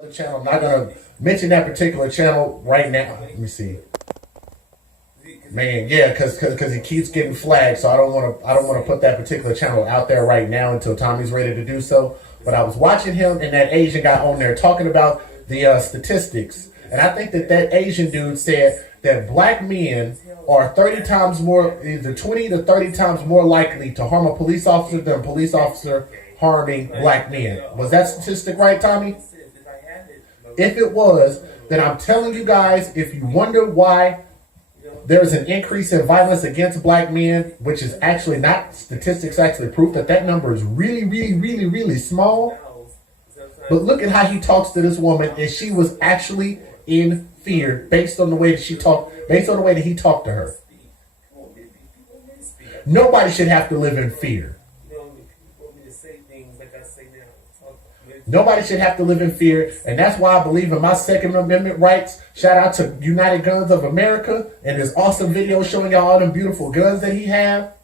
The channel. I'm not gonna mention that particular channel right now. Let me see. Man, yeah, because he keeps getting flagged, so I don't want to put that particular channel out there right now until Tommy's ready to do so. But I was watching him and that Asian guy on there talking about the statistics, and I think that Asian dude said that black men are 30 times more, either 20 to 30 times more likely to harm a police officer than a police officer harming black men. Was that statistic right, Tommy? If it was, then I'm telling you guys, if you wonder why there's an increase in violence against black men, which is actually not statistics, actually proof that number is really, really, really, really small. But look at how he talks to this woman, and she was actually in fear based on the way that she talked, based on the way that he talked to her. Nobody should have to live in fear. Nobody should have to live in fear, and that's why I believe in my Second Amendment rights. Shout out to United Guns of America and his awesome video showing y'all all them beautiful guns that he have.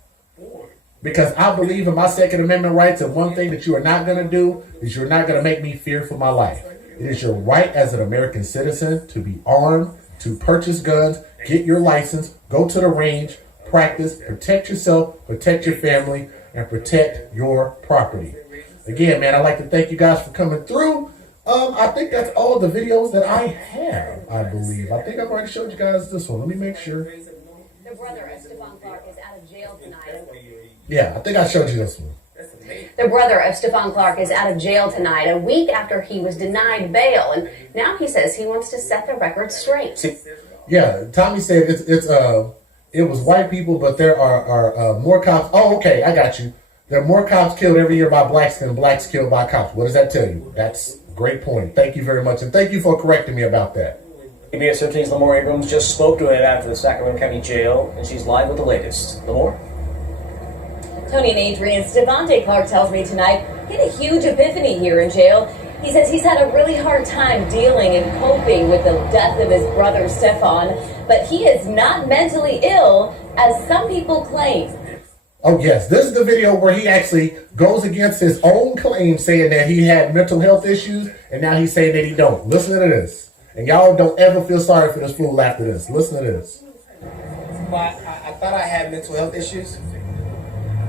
Because I believe in my Second Amendment rights, and one thing that you are not going to do is you're not going to make me fear for my life. It is your right as an American citizen to be armed, to purchase guns, get your license, go to the range, practice, protect yourself, protect your family, and protect your property. Again, man, I'd like to thank you guys for coming through. I think that's all the videos that I have, I believe. I think I've already showed you guys this one. Let me make sure. The brother of Stephon Clark is out of jail tonight. Yeah, I think I showed you this one. The brother of Stephon Clark is out of jail tonight, a week after he was denied bail. And now he says he wants to set the record straight. Yeah, Tommy said it was white people, but there are more cops. Oh, okay, I got you. There are more cops killed every year by blacks than blacks killed by cops. What does that tell you? That's a great point. Thank you very much. And thank you for correcting me about that. CBS 15's Lamore Abrams just spoke to an advocate for the Sacramento County Jail, and she's live with the latest. Lamore? Tony and Adrian, Stephon Clark tells me tonight he had a huge epiphany here in jail. He says he's had a really hard time dealing and coping with the death of his brother Stephon, but he is not mentally ill, as some people claim. Oh, yes. This is the video where he actually goes against his own claim saying that he had mental health issues, and now he's saying that he don't. Listen to this. And y'all don't ever feel sorry for this fool after this. Listen to this. Well, I thought I had mental health issues,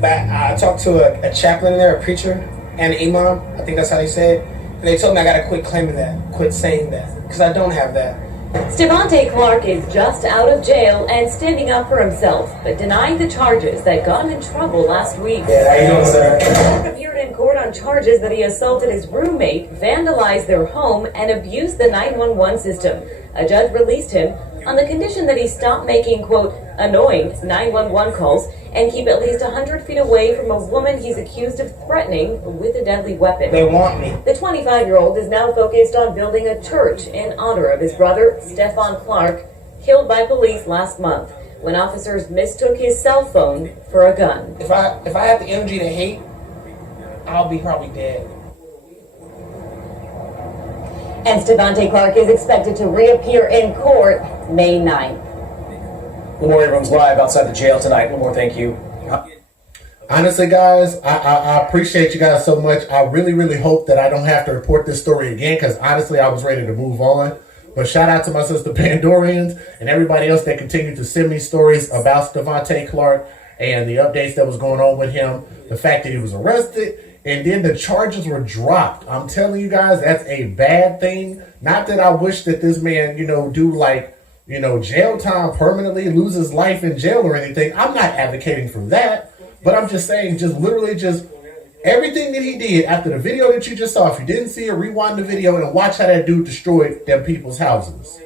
but I talked to a chaplain there, a preacher, and an imam. I think that's how they say it. And they told me I got to quit claiming that, quit saying that, because I don't have that. Stephon Clark is just out of jail and standing up for himself, but denying the charges that got him in trouble last week. Yeah, how you doing, sir? Clark appeared in court on charges that he assaulted his roommate, vandalized their home, and abused the 911 system. A judge released him on the condition that he stop making, quote, annoying 911 calls and keep at least 100 feet away from a woman he's accused of threatening with a deadly weapon. They want me. The 25-year-old is now focused on building a church in honor of his brother, Stephon Clark, killed by police last month when officers mistook his cell phone for a gun. If I have the energy to hate, I'll be probably dead. And Stephon Clark is expected to reappear in court May 9th. Lamore Abrams live outside the jail tonight. Lamore, thank you. Honestly, guys, I appreciate you guys so much. I really, really hope that I don't have to report this story again, because honestly, I was ready to move on. But shout out to my sister Pandorians and everybody else that continued to send me stories about Stephon Clark and the updates that was going on with him. The fact that he was arrested and then the charges were dropped. I'm telling you guys, that's a bad thing. Not that I wish that this man, do like, jail time permanently, lose his life in jail or anything. I'm not advocating for that. But I'm just saying, just literally just everything that he did after the video that you just saw. If you didn't see it, rewind the video and watch how that dude destroyed them people's houses.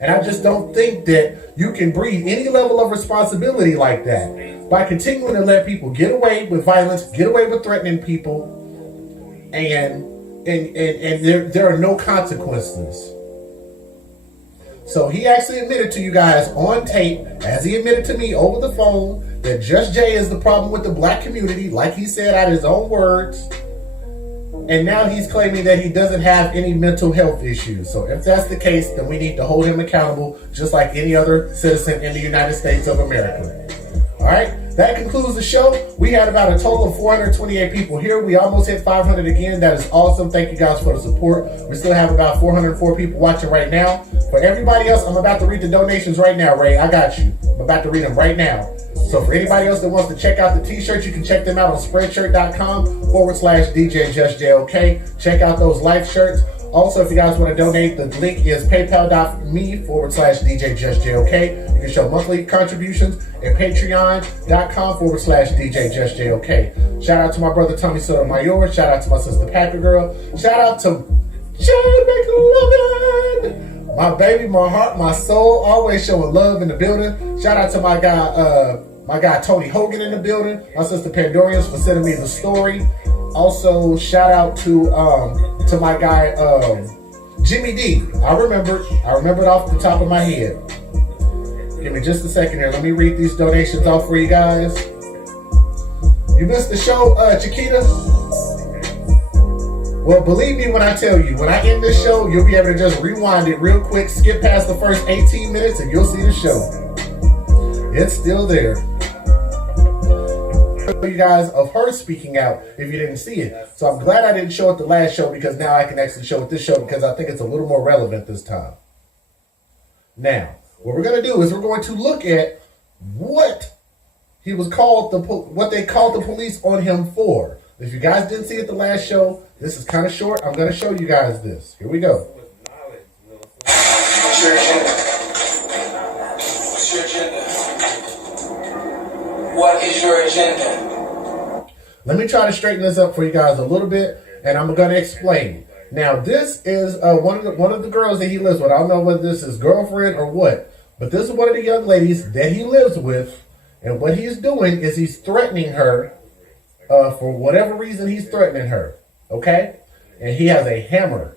And I just don't think that you can breathe any level of responsibility like that by continuing to let people get away with violence, get away with threatening people, and there are no consequences. So he actually admitted to you guys on tape, as he admitted to me over the phone, that Just Jay is the problem with the black community, like he said out of his own words. And now he's claiming that he doesn't have any mental health issues. So if that's the case, then we need to hold him accountable just like any other citizen in the United States of America. All right, that concludes the show. We had about a total of 428 people here. We almost hit 500 again. That is awesome. Thank you guys for the support. We still have about 404 people watching right now. For everybody else, I'm about to read the donations right now, Ray. I got you. I'm about to read them right now. So for anybody else that wants to check out the t-shirts, you can check them out on spreadshirt.com/DJJustJOK. Check out those life shirts. Also, if you guys want to donate, the link is paypal.me/DJJustJOK. You can show monthly contributions at patreon.com/DJJustJOK. Shout out to my brother Tommy Sotomayor. Shout out to my sister Packer Girl. Shout out to Jay McLovin. My baby, my heart, my soul, always showing love in the building. Shout out to my guy Tony Hogan in the building. My sister Pandorians for sending me the story. Also, shout out to my guy Jimmy D. I remember it off the top of my head. Give me just a second here. Let me read these donations off for you guys. You missed the show, Chiquita? Well, believe me when I tell you, when I end this show, you'll be able to just rewind it real quick, skip past the first 18 minutes, and you'll see the show. It's still there. You guys of her speaking out if you didn't see it. So I'm glad I didn't show it the last show, because now I can actually show it this show, because I think it's a little more relevant this time. Now, what we're going to do is we're going to look at what he was called, what they called the police on him for. If you guys didn't see it the last show, this is kind of short. I'm going to show you guys this. Here we go. What's your agenda? What's your agenda? What is your agenda? Let me try to straighten this up for you guys a little bit, and I'm going to explain. Now, this is one of the girls that he lives with. I don't know whether this is girlfriend or what, but this is one of the young ladies that he lives with, and what he's doing is he's threatening her. For whatever reason, he's threatening her, okay? And he has a hammer.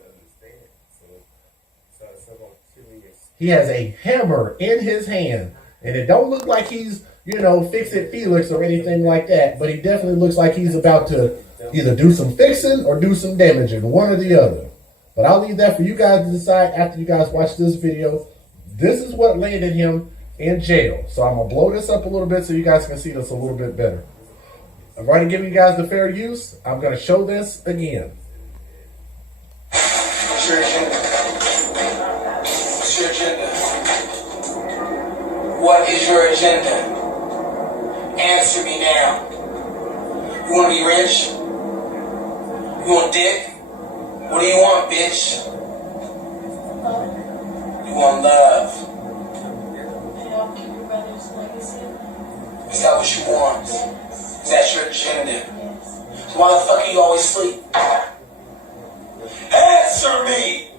He has a hammer in his hand, and it don't look like he's, Fix-It Felix or anything like that, but he definitely looks like he's about to either do some fixing or do some damaging, one or the other. But I'll leave that for you guys to decide after you guys watch this video. This is what landed him in jail. So I'm going to blow this up a little bit so you guys can see this a little bit better. I've already given you guys the fair use. I'm going to show this again. What's your agenda? What's your agenda? What is your agenda? Answer me now. You want to be rich? You want dick? What do you want, bitch? You want love. Is that what you want? Is that your agenda? So why the fuck are you always asleep? Answer me!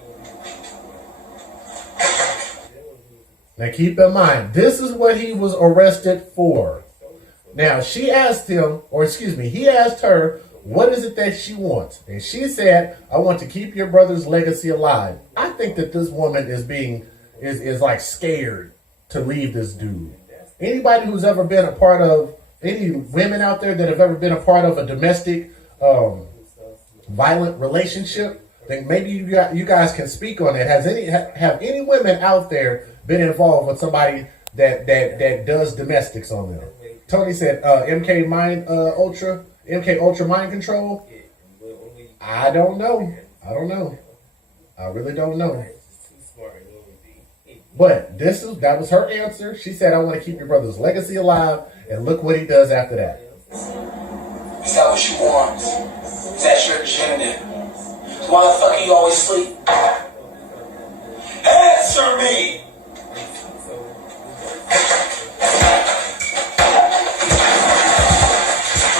Now keep in mind, this is what he was arrested for. Now he asked her, what is it that she wants? And she said, I want to keep your brother's legacy alive. I think that this woman is like scared to leave this dude. Anybody who's ever been a part of, any women out there that have ever been a part of a domestic violent relationship, then maybe you guys can speak on it. Have any women out there been involved with somebody that does domestics on them? Tony said MK Ultra Mind Control. I don't know. I really don't know. But that was her answer. She said, I want to keep your brother's legacy alive, and look what he does after that. Is that what you want? Is that your agenda? So why the fuck are you always asleep? Answer me!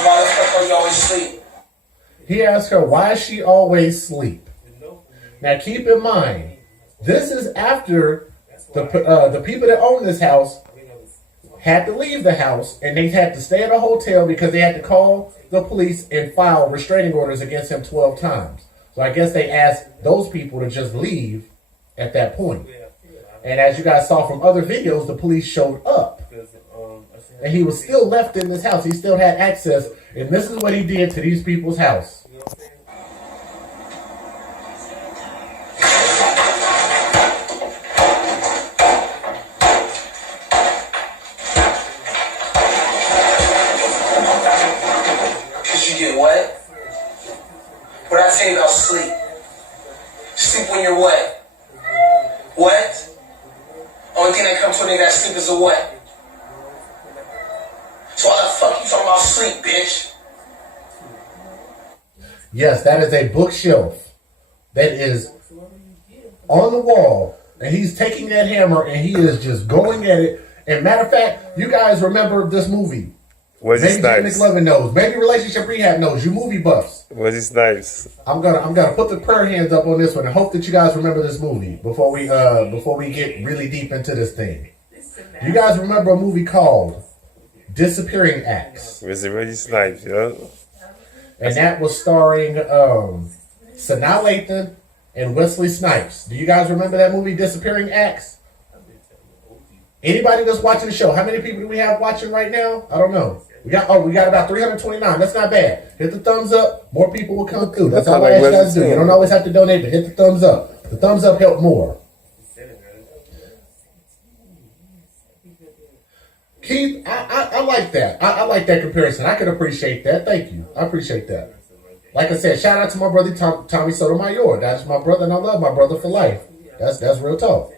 Why the fuck are you always asleep? He asked her, why is she always asleep? Now keep in mind, this is after the people that own this house had to leave the house, and they had to stay at a hotel because they had to call the police and file restraining orders against him 12 times. So I guess they asked those people to just leave at that point. And as you guys saw from other videos, the police showed up. And he was still left in this house. He still had access. And this is what he did to these people's house. what? What? Only thing that comes to a nigga that sleep is a what? So why the fuck you talking about sleep, bitch? Yes, that is a bookshelf that is on the wall, and he's taking that hammer and he is just going at it. And matter of fact, you guys remember this movie. Wesley Maybe Jay Snipes. McLovin knows. Maybe Relationship Rehab knows. You movie buffs. Wesley Snipes. I'm gonna put the prayer hands up on this one and hope that you guys remember this movie before we get really deep into this thing. You guys remember a movie called Disappearing Acts? Wesley Snipes, yeah. And that was starring Sanaa Lathan and Wesley Snipes. Do you guys remember that movie, Disappearing Acts? Anybody that's watching the show, how many people do we have watching right now? I don't know. We got about 329. That's not bad. Hit the thumbs up. More people will come through. That's all I ask you guys to do. You don't always have to donate, but hit the thumbs up. The thumbs up help more. Keith, I like that. I like that comparison. I can appreciate that. Thank you. I appreciate that. Like I said, shout out to my brother Tommy Sotomayor. That's my brother, and I love my brother for life. That's real talk.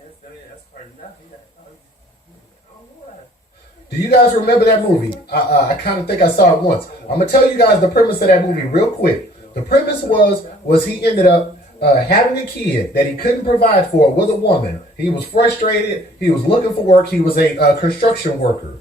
Do you guys remember that movie? I kind of think I saw it once. I'm going to tell you guys the premise of that movie real quick. The premise was he ended up having a kid that he couldn't provide for with a woman. He was frustrated. He was looking for work. He was a construction worker.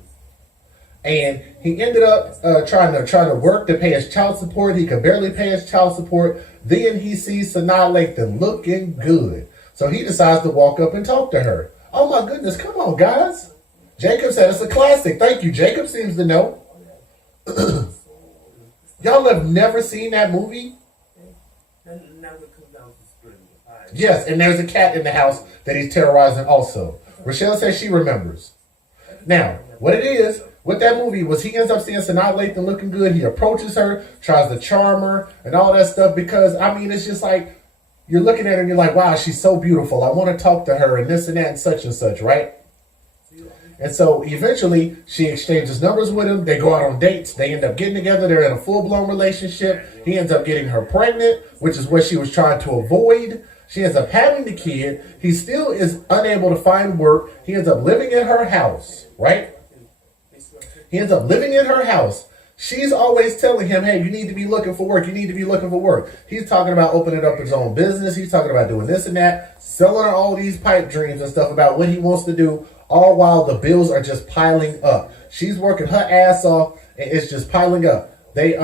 And he ended up trying to work to pay his child support. He could barely pay his child support. Then he sees Sanaa Lathan looking good. So he decides to walk up and talk to her. Oh my goodness, come on, guys. Jacob said it's a classic. Thank you. Jacob seems to know. Y'all have never seen that movie? Yes, and there's a cat in the house that he's terrorizing also. Rochelle says she remembers. Now, what it is, with that movie was he ends up seeing Sanaa Lathan looking good. He approaches her, tries to charm her, and all that stuff because, I mean, it's just like, you're looking at her and you're like, wow, she's so beautiful. I want to talk to her and this and that and such, right? And so eventually she exchanges numbers with him. They go out on dates. They end up getting together. They're in a full-blown relationship. He ends up getting her pregnant, which is what she was trying to avoid. She ends up having the kid. He still is unable to find work. He ends up living in her house, right? He ends up living in her house. She's always telling him, hey, you need to be looking for work. You need to be looking for work. He's talking about opening up his own business. He's talking about doing this and that, selling her all these pipe dreams and stuff about what he wants to do, all while the bills are just piling up. She's working her ass off, and it's just piling up. Did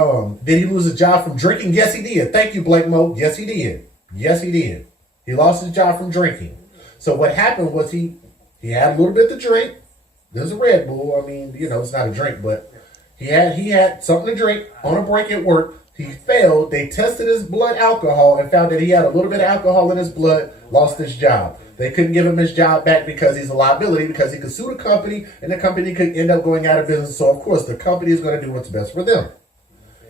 he lose his job from drinking? Yes, he did. Thank you, Blake Mo. Yes, he did. Yes, he did. He lost his job from drinking. So what happened was he had a little bit to drink. There's a Red Bull. I mean, it's not a drink, but he had something to drink on a break at work. He failed. They tested his blood alcohol and found that he had a little bit of alcohol in his blood, lost his job. They couldn't give him his job back because he's a liability, because he could sue the company, and the company could end up going out of business. So, of course, the company is going to do what's best for them.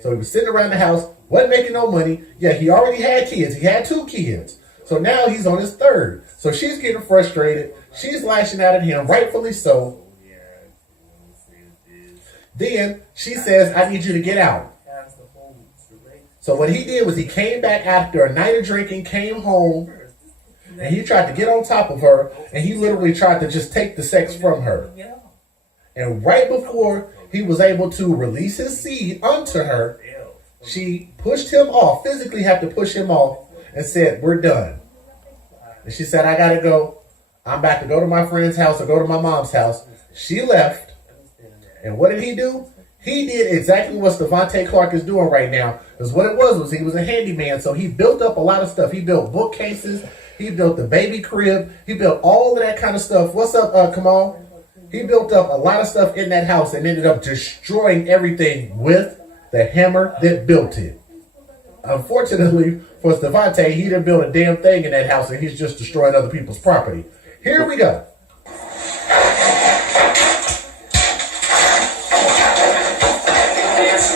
So he was sitting around the house, wasn't making no money. Yeah, he already had kids. He had 2 kids. So now he's on his 3rd. So she's getting frustrated. She's lashing out at him, rightfully so. Then she says, I need you to get out. So what he did was he came back after a night of drinking, came home, and he tried to get on top of her, and he literally tried to just take the sex from her. And right before he was able to release his seed unto her, she pushed him off, physically had to push him off, and said, we're done. And she said, I gotta go. I'm about to go to my friend's house or go to my mom's house. She left. And what did he do? He did exactly what Devontae Clark is doing right now. Because what it was he was a handyman. So he built up a lot of stuff. He built bookcases. He built the baby crib. He built all of that kind of stuff. What's up, Kamal? He built up a lot of stuff in that house and ended up destroying everything with the hammer that built it. Unfortunately for Devontae, he didn't build a damn thing in that house, and he's just destroying other people's property. Here we go.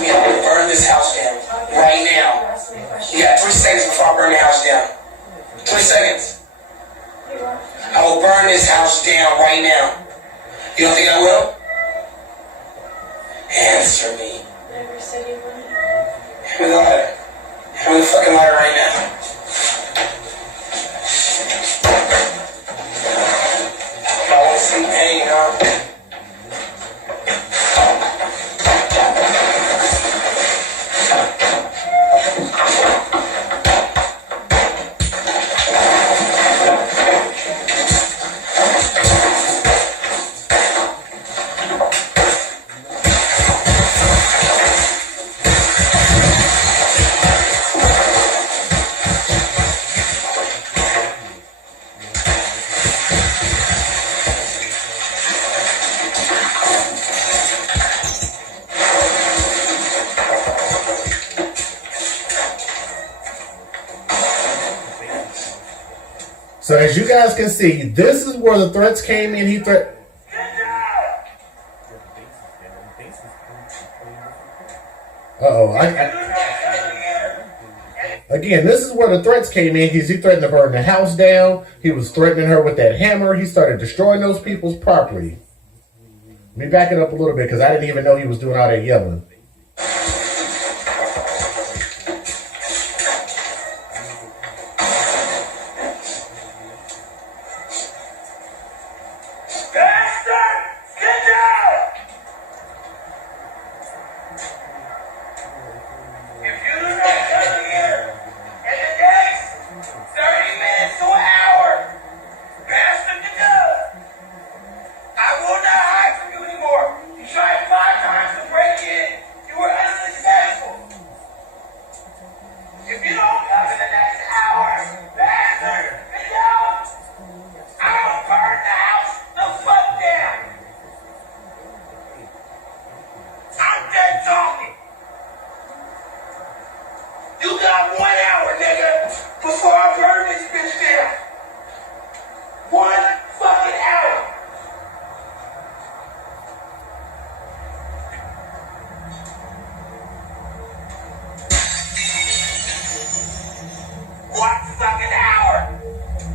Burn this house down right now. You got 3 seconds before I burn the house down. 3 seconds. I will burn this house down right now. You don't think I will? Answer me. Never said you wouldn't. Hand me the lighter. Hand me the fucking lighter right now. So as you guys can see, this is where the threats came in. He threat. Again, this is where the threats came in. He threatened to burn the house down. He was threatening her with that hammer. He started destroying those people's property. Let me back it up a little bit because I didn't even know he was doing all that yelling.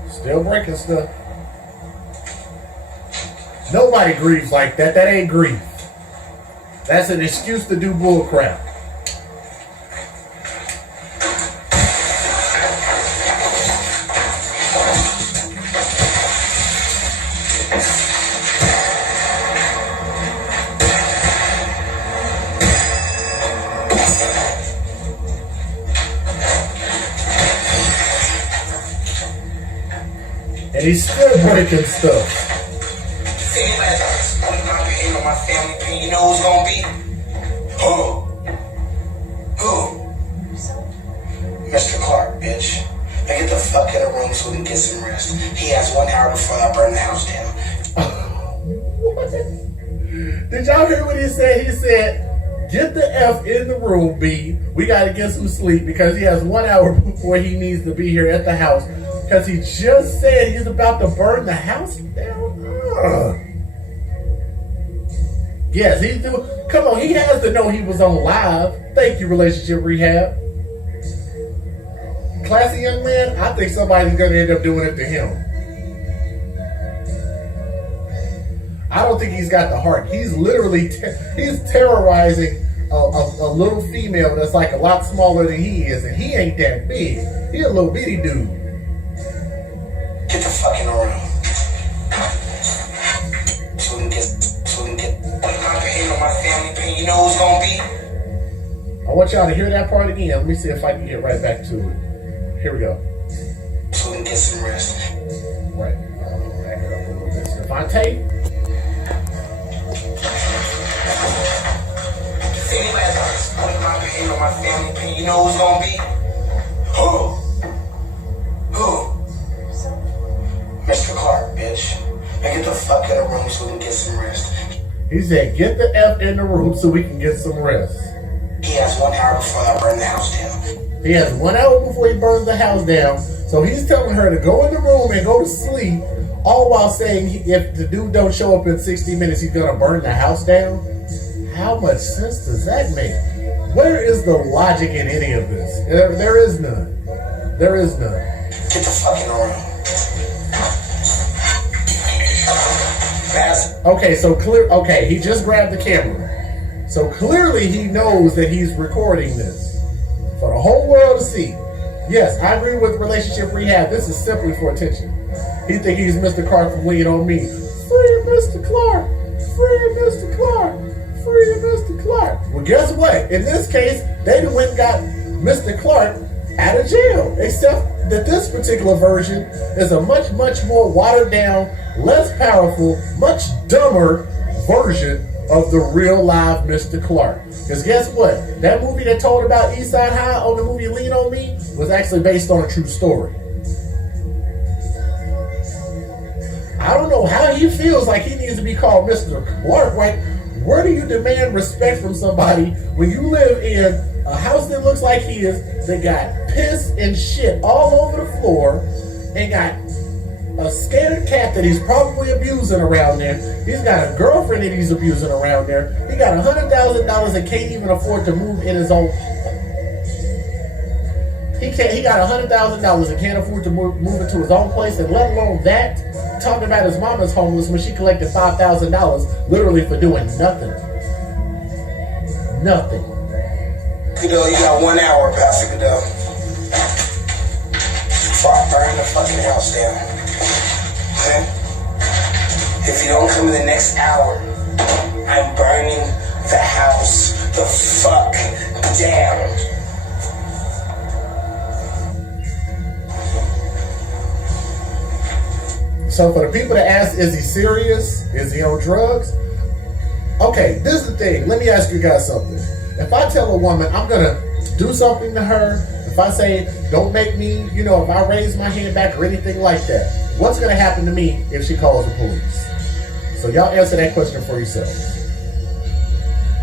Still breaking stuff. Nobody grieves like that. That ain't grief. That's an excuse to do bull crap. And he's still breaking stuff. My family, and you know who's gonna be? Who? Mr. Clark, bitch. Now get the fuck in the room so we can get some rest. He has 1 hour before I burn the house down. What? Did y'all hear what he said? He said, get the F in the room, B. We gotta get some sleep because he has 1 hour before he needs to be here at the house. Because he just said he's about to burn the house down. Yes, he's doing. Come on, he has to know he was on live. Thank you, Relationship Rehab. Classy young man, I think somebody's going to end up doing it to him. I don't think he's got the heart. He's literally he's terrorizing a little female that's like a lot smaller than he is, and he ain't that big. He a little bitty dude. Get the fuck in the room. So we can get my family, and you know who's gonna be? I want y'all to hear that part again. Let me see if I can get right back to it. Here we go. So we can get some rest. Right. Back it up a little bit. Devontae. If anybody's putting my family, and you know who's gonna be? Who? Mr. Clark, bitch. Now get the fuck in the room so we can get some rest. He said, get the F in the room so we can get some rest. He has 1 hour before I burn the house down. He has 1 hour before he burns the house down. So he's telling her to go in the room and go to sleep, all while saying if the dude don't show up in 60 minutes, he's going to burn the house down. How much sense does that make? Where is the logic in any of this? There is none. There is none. Get the fuck in the room. Okay, so okay, he just grabbed the camera. So clearly he knows that he's recording this for the whole world to see. Yes, I agree with Relationship Rehab. This is simply for attention. He think he's Mr. Clark from Lean On Me. Free Mr. Clark! Free Mr. Clark! Free Mr. Clark! Well, guess what? In this case, they went and got Mr. Clark out of jail. Except that this particular version is a much, much more watered down, less powerful, much dumber version of the real live Mr. Clark. Because guess what? That movie that told about East Side High on the movie Lean On Me was actually based on a true story. I don't know how he feels like he needs to be called Mr. Clark. Like, where do you demand respect from somebody when you live in a house that looks like his, that got piss and shit all over the floor, and got a scared cat that he's probably abusing around there. He's got a girlfriend that he's abusing around there. He got $100,000 and can't even afford to move in his own. He got $100,000 and can't afford to move into his own place, and let alone that, talking about his mama's homeless when she collected $5,000 literally for doing nothing. Nothing. Goodell, you got 1 hour, Pastor Goodell. Before I burn the fucking house down. Okay? If you don't come in the next hour, I'm burning the house the fuck down. So for the people that ask, is he serious? Is he on drugs? Okay, this is the thing. Let me ask you guys something. If I tell a woman I'm gonna do something to her, if I say, don't make me, if I raise my hand back or anything like that, what's gonna happen to me if she calls the police? So y'all answer that question for yourselves.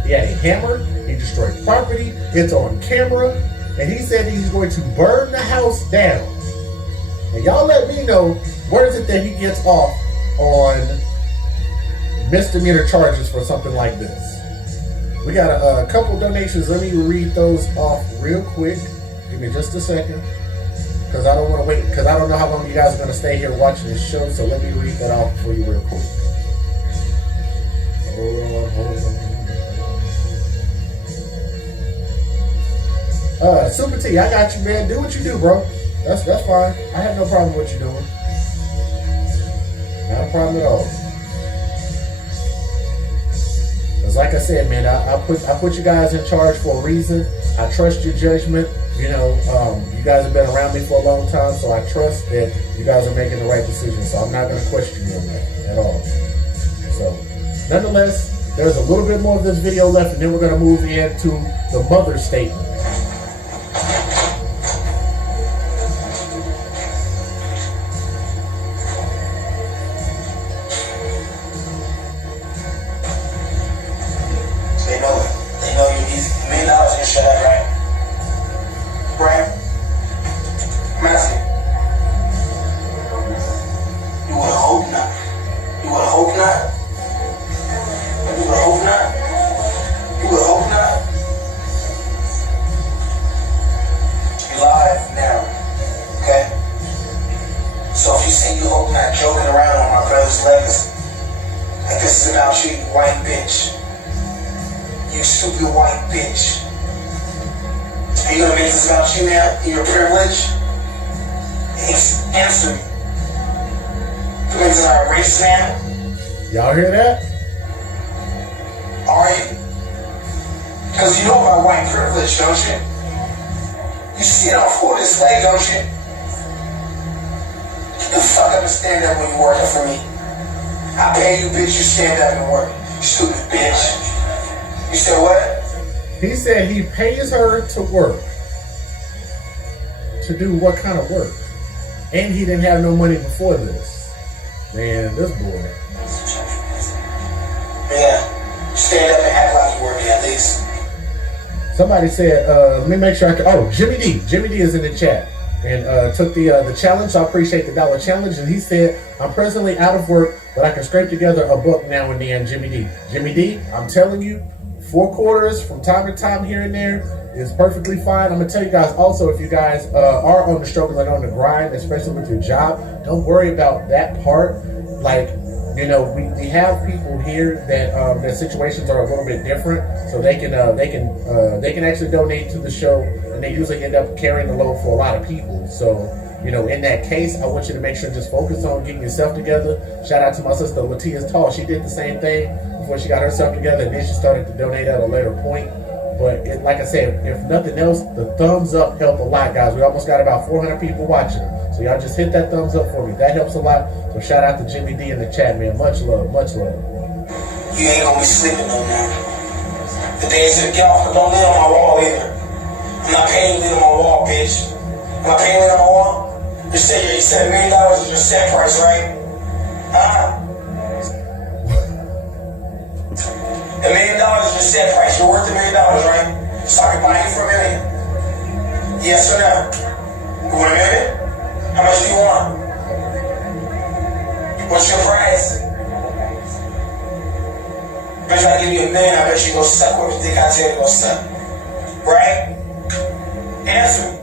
He had a hammer, he destroyed property, it's on camera, and he said he's going to burn the house down. And y'all let me know, where is it that he gets off on misdemeanor charges for something like this? We got a couple donations. Let me read those off real quick. Give me just a second. Because I don't want to wait, because I don't know how long you guys are going to stay here watching this show. So let me read that off for you real quick. Hold on. Super T, I got you, man. Do what you do, bro. That's fine. I have no problem with what you're doing. Not a problem at all. Because like I said, man, I put you guys in charge for a reason. I trust your judgment. You guys have been around me for a long time, so I trust that you guys are making the right decision. So I'm not going to question you on that at all. So, nonetheless, there's a little bit more of this video left, and then we're going to move into the mother statement. Y'all hear that? Are you? Because you know about white privilege, don't you? You see it on full display, don't you? Get the fuck up and stand up when you're working for me. I pay you, bitch, you stand up and work. You stupid bitch. You said what? He said he pays her to work. To do what kind of work? And he didn't have no money before this. Man, this boy. Yeah, stand up and act like you're working at least. Somebody said, let me make sure I can. Oh, Jimmy D. Jimmy D is in the chat and took the challenge. So I appreciate the $1 challenge. And he said, I'm presently out of work, but I can scrape together a buck now and then. Jimmy D. Jimmy D, I'm telling you, 4 quarters from time to time here and there is perfectly fine. I'm gonna tell you guys also, if you guys are on the struggle and on the grind, especially with your job, don't worry about that part. Like, we have people here that their situations are a little bit different, so they can actually donate to the show, and they usually end up carrying the load for a lot of people. So, in that case, I want you to make sure just focus on getting yourself together. Shout out to my sister Latia's Tall. She did the same thing before she got herself together, and then she started to donate at a later point. But like I said, if nothing else, the thumbs up help a lot, guys. We almost got about 400 people watching. So y'all just hit that thumbs up for me. That helps a lot. So shout out to Jimmy D in the chat, man. Much love, much love. You ain't gonna be sleeping no more. The days that get off, don't live on my wall either. I'm not paying you to live on my wall, bitch. I'm not paying you to live on my wall. You said $1 million is your set price, right? Huh? $1 million is your set price. You're worth $1 million, right? So I can buy you for $1 million. Yes or no? You want $1 million? How much do you want? What's your price? If I give you $1 million, I bet you go suck what you think I tell you to go suck. Right? Answer me.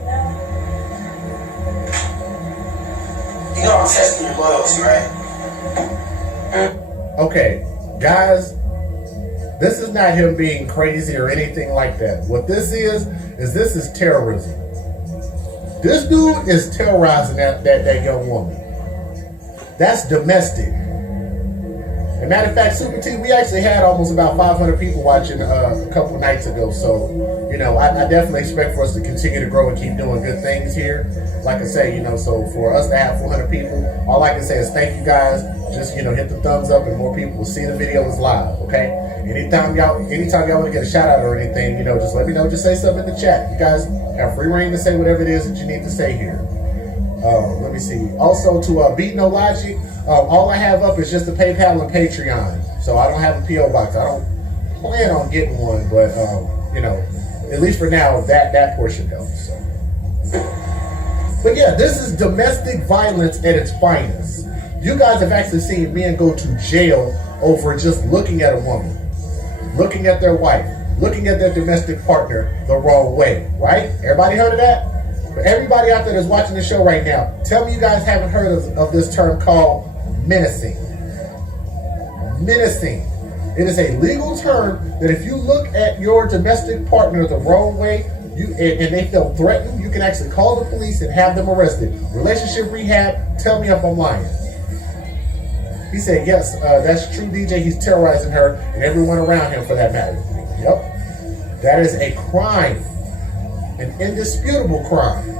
You know I'm testing your loyalty, right? Okay, guys, this is not him being crazy or anything like that. What this is this is terrorism. This dude is terrorizing that young woman. That's domestic. As a matter of fact, Super T, we actually had almost about 500 people watching a couple nights ago. So, you know, I definitely expect for us to continue to grow and keep doing good things here. Like I say, you know, so for us to have 400 people, all I can say is thank you guys. Just, you know, hit the thumbs up and more people will see the videos live, okay? Anytime y'all want to get a shout out or anything, you know, just let me know. Just say something in the chat. You guys have free reign to say whatever it is that you need to say here. Let me see. Also, to Beat No Logic, all I have up is just the PayPal and Patreon. So I don't have a P.O. box. I don't plan on getting one, but, you know, at least for now, that portion goes. So. But yeah, this is domestic violence at its finest. You guys have actually seen men go to jail over just looking at a woman, looking at their wife, looking at their domestic partner the wrong way, right? Everybody heard of that? For everybody out there that's watching the show right now, tell me you guys haven't heard of this term called menacing. Menacing. It is a legal term that if you look at your domestic partner the wrong way, and they feel threatened, you can actually call the police and have them arrested. Relationship rehab, tell me if I'm lying. He said, yes, that's true, DJ. He's terrorizing her and everyone around him for that matter. Yep. That is a crime. An indisputable crime.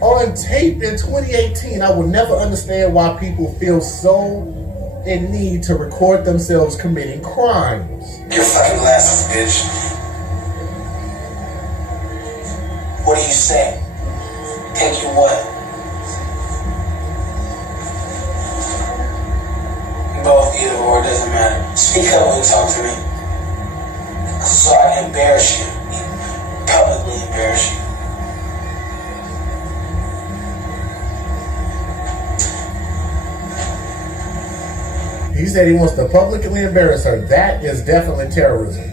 On tape in 2018, I will never understand why people feel so in need to record themselves committing crimes. Your fucking glasses, bitch. What do you say? Take your what? Both, either or, it doesn't matter. Speak up when you talk to me. So I can embarrass you. Publicly embarrass you. He said he wants to publicly embarrass her. That is definitely terrorism.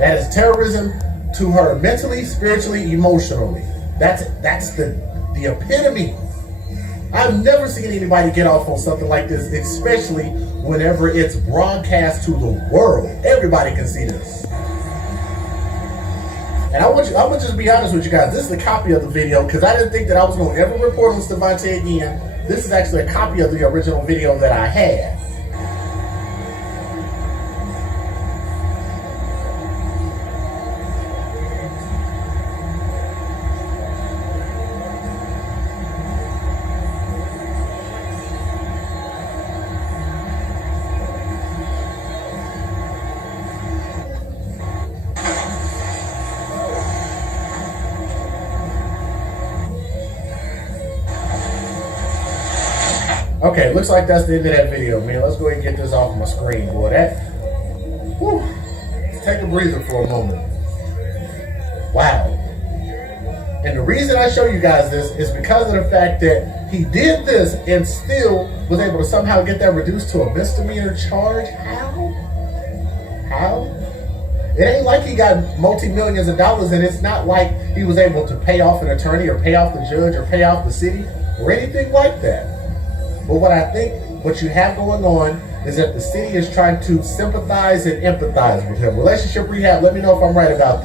That is terrorism to her mentally, spiritually, emotionally. That's the epitome. I've never seen anybody get off on something like this, especially whenever it's broadcast to the world. Everybody can see this. And I'm gonna just be honest with you guys. This is a copy of the video because I didn't think that I was gonna ever report on Stevante again. This is actually a copy of the original video that I had. Okay, looks like that's the end of that video, man. Let's go ahead and get this off my screen, boy. Whew. Let's take a breather for a moment. Wow. And the reason I show you guys this is because of the fact that he did this and still was able to somehow get that reduced to a misdemeanor charge. How? It ain't like he got multi-millions of dollars, and it's not like he was able to pay off an attorney or pay off the judge or pay off the city or anything like that. But what I think, what you have going on is that the city is trying to sympathize and empathize with him. Relationship rehab, let me know if I'm right about this.